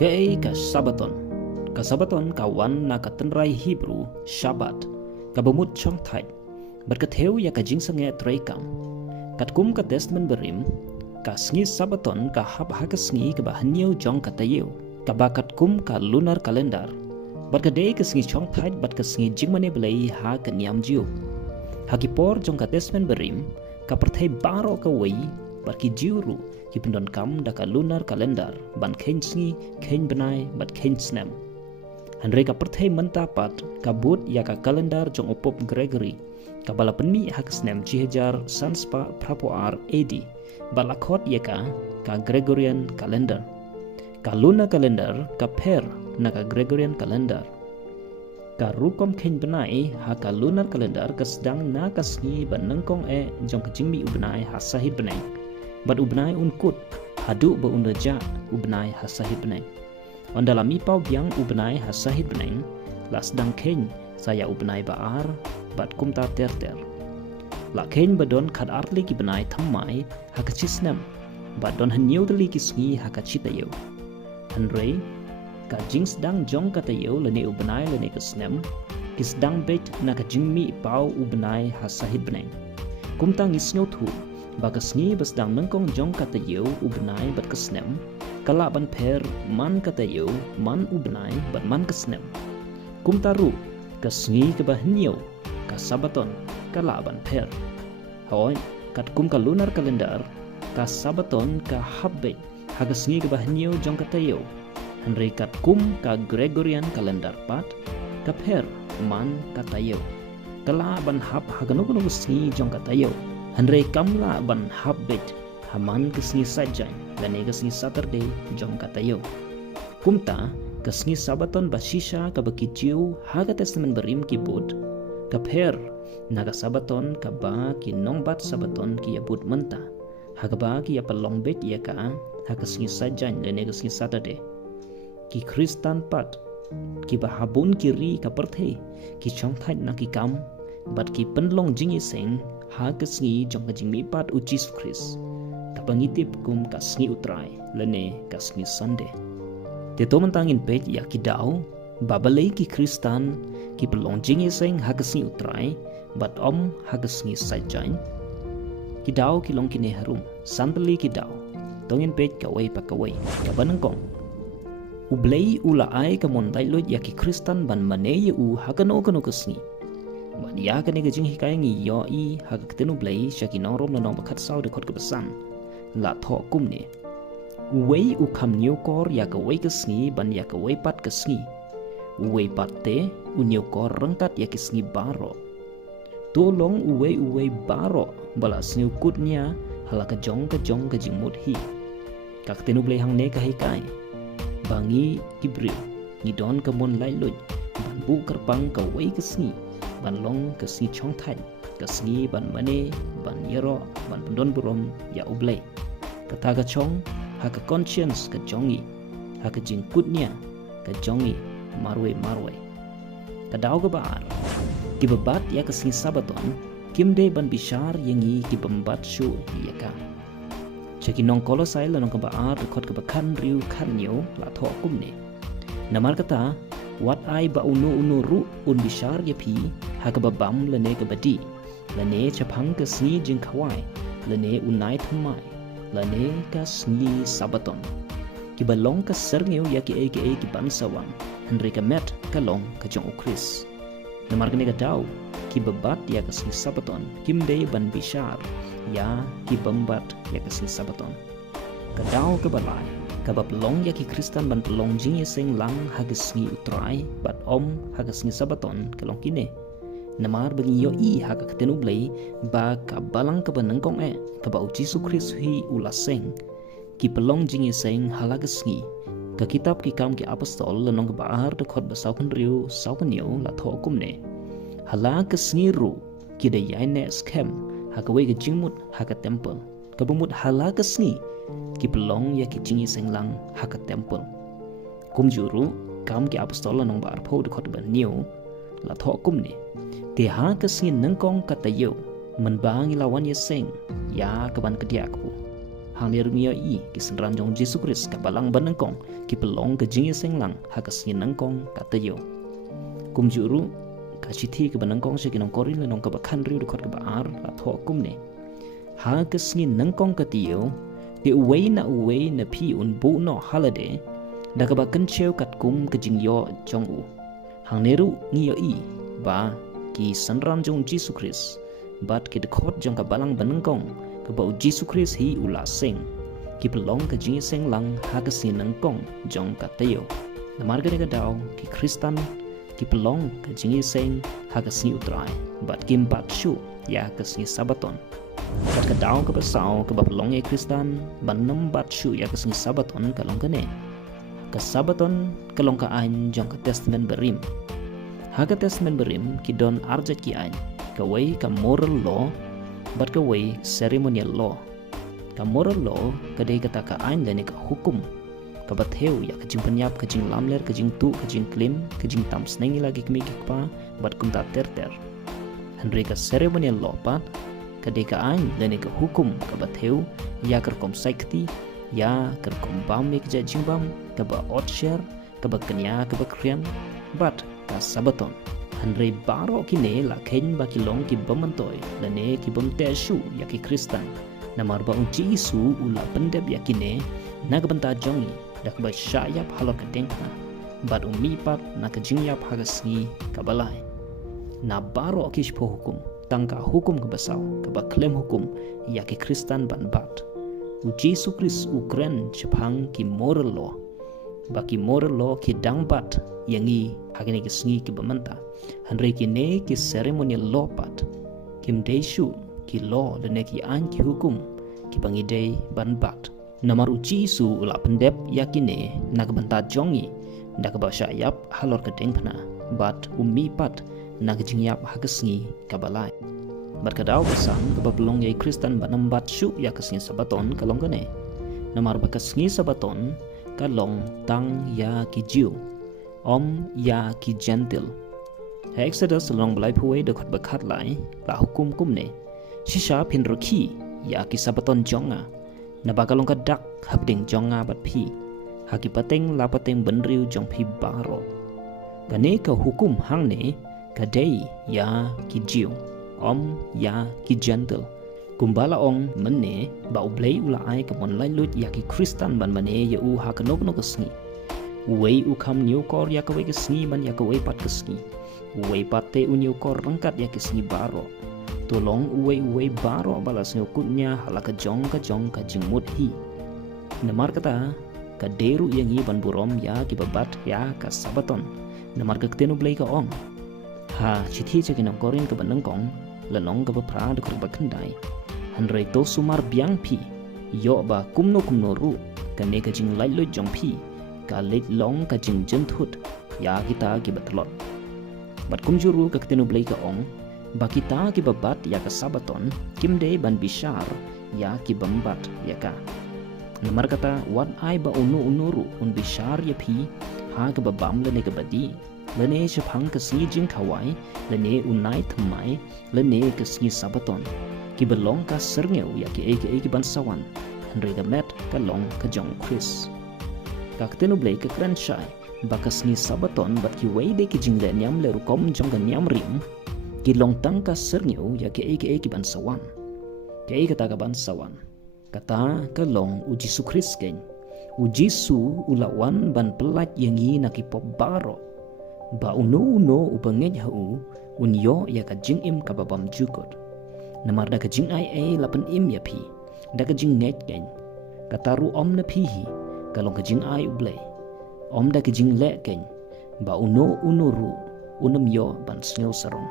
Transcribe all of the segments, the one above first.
Kei ka Sabaton. Ka Sabaton kawan na katenrai Hebrew Shabbat. Ka bemut chong thai. Bat ka theu ya ka jingsange traikam. Kat kum ka testament berim. Ka sngi Sabaton ka hab ha ka sngi ka bahanyeu jong ka tayeu. Ka bakat kum ka lunar kalendar. Bat ka dei ka sngi chong thai bat ka sngi jingmane belai ha ka niam jiu. Ha ki por jong ka testament berim. Ka perthai baro ka wei bat ki jiuru ki pendon kam da ka lunar kalendar ban khen sngi khen benai bat khen snem. Hanre ka perthai mentapat ka but ya ka kalendar jong opop Gregory ka bala penmi hak snem cihajar sanspa prapoar AD balakot ya ka Gregorian kalendar. Ka lunar kalendar ka per na ka Gregorian kalendar. Ka rukom khen benai ha ka lunar kalendar ka sedang na ka sngi ban nengkong jong ka jingmi ubenai ha sahid benai. Bat ubnai unkut hadu ba unraja ubnai hasahid beneng. On dalam ipau biang ubnai hasahid beneng las dang keny saya ubnai baar bat kumta ter. La keny badon kad artli ki benai thammai hakachisnem bat don hanyeu dali ki sngi hakachitayo. Hanrei ka jings dang jong katayo lene ubnai lene kesnem kis dang bet na ka jingmi ipau ubnai hasahid beneng. Kumta ngisnyo thu bagas ngi basdang nengkong jong katayo ubnai bat kesnem kala ban per man katayo man ubnai bat man kesnem kumtaru kasngi ke bahnyo ka Sabaton kala ban per hoy kat kum ka lunar kalendar ka Sabaton ka habbe hagasngi ke bahnyo jong katayo hanre kat kum ka Gregorian kalendar pat ka per man katayo kala ban hab hagano sngi jong katayo Hanrei kamla ban habbet haman kesni sajai lane kesni Saturday jong katayo. Kumta kesni Sabaton basisha ka bakijiu haga testament berim kibut ka per naga Sabaton ka ba ki nongbat Sabaton ki yabut menta haga ba ki yapalong bet ya ka ha kesni sajai lane kesni Saturday. Ki Kristan pat ki bahabun kiri ka perthe ki chongthai na ki kam bat ki penlong jingi seng ha kesngi jong ka jingmi pat ucis Kris ka pangitip kum ka sngi utrai lene ka sngi Sunday te to mentangin pej ya ki dau babalei ki Kristan ki pelong jingi seng ha kesngi utrai bat om ha kesngi sajain ki dau ki long kine harum santali ki dau tongin pej ka wei pa ka wei ka banengkong ublei ula ai ka mondai lot ya ki Kristan ban mane u ha kano kesngi ya kan ga jing hikai ngi yo I ha ka tenu blai shaki nong rom na nong bakat sau de khot ka besan la tho kum ne wei u kham nyu kor ya ka wei ka sngi ban ya ka wei pat ka sngi wei pat te u nyu kor rangtat ya ki sngi baro to long u wei baro bala sngi kut nya hala ka jong ka jing mut hi ka tenu blai hang ne ka hikai bangi kibril ni don ka mon lai lut ban bu kerpang ka wei ka sngi ban long ke si chong thai ke sngi ban mane ban yero ban pendon burom ya ublei kata ka chong ha ka conscience ka jongi ha ka jingkutnya ka jongi marwe ka daw ka baar ki babat ya ka sngi Sabaton kimde ban bishar yengi ki bambat shu ya ka cheki nong kolosai la nong ka baar khot ka bakan riu khanyo la tho kumne namar kata wat ai ba unu ru un bishar ye pi ha ka babam lene ka badi lene chapang ka sngi jing khawai lene unai thamai lene ka sngi Sabaton ki balong ka serngeu ya ki aka ki bansawang henry ka met ka long ka jong ukris namar ka daw ki babat ya ka sngi Sabaton kimde ban bishar ya ki bambat ya ka sngi Sabaton ka daw ka balai kabab long ya ki Kristan ban pelong jing seng lang hagasngi utrai bat om hagasngi Sabaton kalong kine namar bagi yo I ha ka tenu blai ba ka balang ka banengkong ka ba Jesu Kris hi ulaseng ki pelong jing seng halagasngi ka kitab ki kam ki apostol lenong ka baar de khot basau kan riu sau kan yo la tho kumne hala ka sngi ru ki de yaine scam ha ka wei ka jingmut ha ka temple ka bumut hala ka sngi ki pelong ya ki jingi senglang haka temple kum juru kam ki apostol nong bar pho de khot ban new la tho kum ne te ha ka singin nangkong katayo man bang ilawan ye seng ya ka ban kedia ku hang ni rungia i ki senran jong Yesus Kristus ka balang banangkong ki pelong ke jingi senglang ha ka singin nangkong ka tayo kum juru ka chithi ke banangkong se kinong korin le nong ka bakhan riu de khot ka baar la tho kum ne ha ka singin nangkong ka tayo ki uwei na phi un bu no holiday da ka ba kan cheu kat kum ke jing yo jong u hang neru ngi yo i ba ki sanran jong Yesus Kristus bat ki de khot jong ka balang banangkong ka ba Yesus Kristus hi ula sing ki pelong ka jing seng lang ha ka sin nangkong jong ka tayo na marga ka daw ki Kristan ki pelong ka jing seng ha ka sin utrai bat kim bat shu ya ka sin sabaton bat ka daw ka basao ka ba pelong e Kristan ban nam bat shu ya ka sin sabaton ka long ka ne ka sabaton ka long ka ain jong ka testament berim ha ka testament berim ki don arjat ki ain ka way ka moral law bat ka way ceremonial law ka moral law ka dei kata ka ain dan ka hukum ka batheu ya ka jing penyap ka jing lamler ka jing tu ka jing klim ka jing tam snengi lagi kmi ki pa bat kum ta ter hanre ka ceremonial law pat ka dei ka ain dan ka hukum ka batheu ya kar kom saikti ya kar kom bam mi ka jing bam ka ba otshare ka ba kenya ka ba krian bat ka sabaton hanre baro ki ne la khen ba ki long ki bamantoy la ne ki bamte shu ya ki Kristan na marba un Yesu ula pendep ya ki ne na ka banta jongi dak ba shayap halor ka tengha bat umi pat na ka jingyap hagasni ka balai na baro ki shpo hukum tangka hukum ka basaw ka ba klem hukum ya ki Kristan ban bat u Yesu Kristus ukren chapang ki moral law baki moral law ki dangbat yangi hagini ki sngi ki bamanta hanre ki ne ki ceremonial law pat kim deishu ki law dan ki an ki hukum ki bangidei ban bat namaru Yesu ula pendep yakine nak banta jongi dak ba syayap halor ka dengpana bat umi pat nak jingyap hagesngi kabalai bat kadau besang ka pelong yai Kristan banam bat syu ya kesngi sabaton kalong gane namar ba kesngi sabaton kalong tang ya ki jiu om ya ki gentle Exodus long belai puai de khot bakhat lai la hukum kumne shisha pin rokhi ya ki sabaton jonga na bakalong ka dak habding jonga bat phi haki pateng la pateng benriu jong phi baro gane ka hukum hang ne ka dei ya ki jiu om ya ki gentle kumbala ong menne ba ublei ula ai ka mon lai lut ya ki Kristan ban bane ya u ha ka nok nok sngi wei u kham new kor ya ka wei ka sngi man ya ka wei pat ka sngi wei patte u new kor rangkat ya ki sngi baro tolong uwei baro balas ngukutnya hala ka jong ka jingmut hi namar kata ka deru yang i ban burom ya ki babat ya ka sabaton namar ka ktenu blai ka ong ha chithi che kinam korin ka banangkong lanong ka pra de kurba khandai hanrei to sumar biang phi yo ba kumno ru ka ne ka jing lai lo jong phi ka let long ka jing jenthut ya kita ki batlot bat kumjuru ka ktenu blai ka ong bakita ki babat ya ka sabaton kimde ban bishar ya ki bambat ya ka namar kata wat ai ba unuru un bishar ya phi ha ka babam le ne ka badi le ne chapang ka sni jing khawai le ne unai thmai le ne ka sni sabaton ki belong ka serngeu ya ki ki ban sawan hanre ka met ka long ka jong Chris ka ktenu blai ka kran shai ba ka sni sabaton bat ki wei de ki jing le nyam le rukom jong ka nyam rim ki long tang ka serngeu ya ki ban sawan ke kata ka ban sawan kata ka long u Yesus Kristus ken u Yesu ulawan ban pelat yang i naki pop baro ba uno u bangej hau un yo ya ka jing im ka babam jukot namar da ka jing ai lapan im ya pi da ka jing net ken kata ru om na pi hi ka long ka jing ai ublei om da ka jing le ken ba uno ru unam yo ban sneu sarong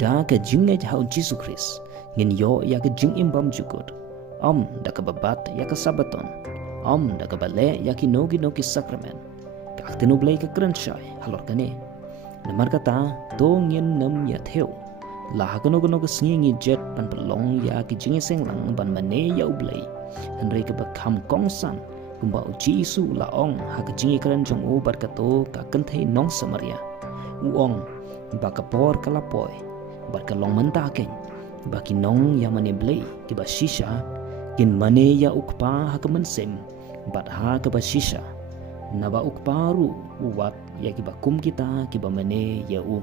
da ka jingej hau Yesus Kristus ngin yo ya ka jing im bam jukot om da ka babat ya ka sabaton om da ka bale ya ki nogi sakramen ka tenu blai ka kranchai halor kane namar kata to ngin nam ya theo la ka nogo sngi jet pan pelong ya ki jingi seng lang ban mane ya ublai hanre ka bakam kongsan kumba u Yesu la ong ha ka jingi kran jong u bar ka to ka kanthei nong samaria u ong ba ka por kala poi bar ka long manta ken ba ki nong ya mane blai ki ba shisha kin mane ya ukpa hakamensem bat ha kabashisha naba ukparu uwat ya kiba kum kita kiba mane ya u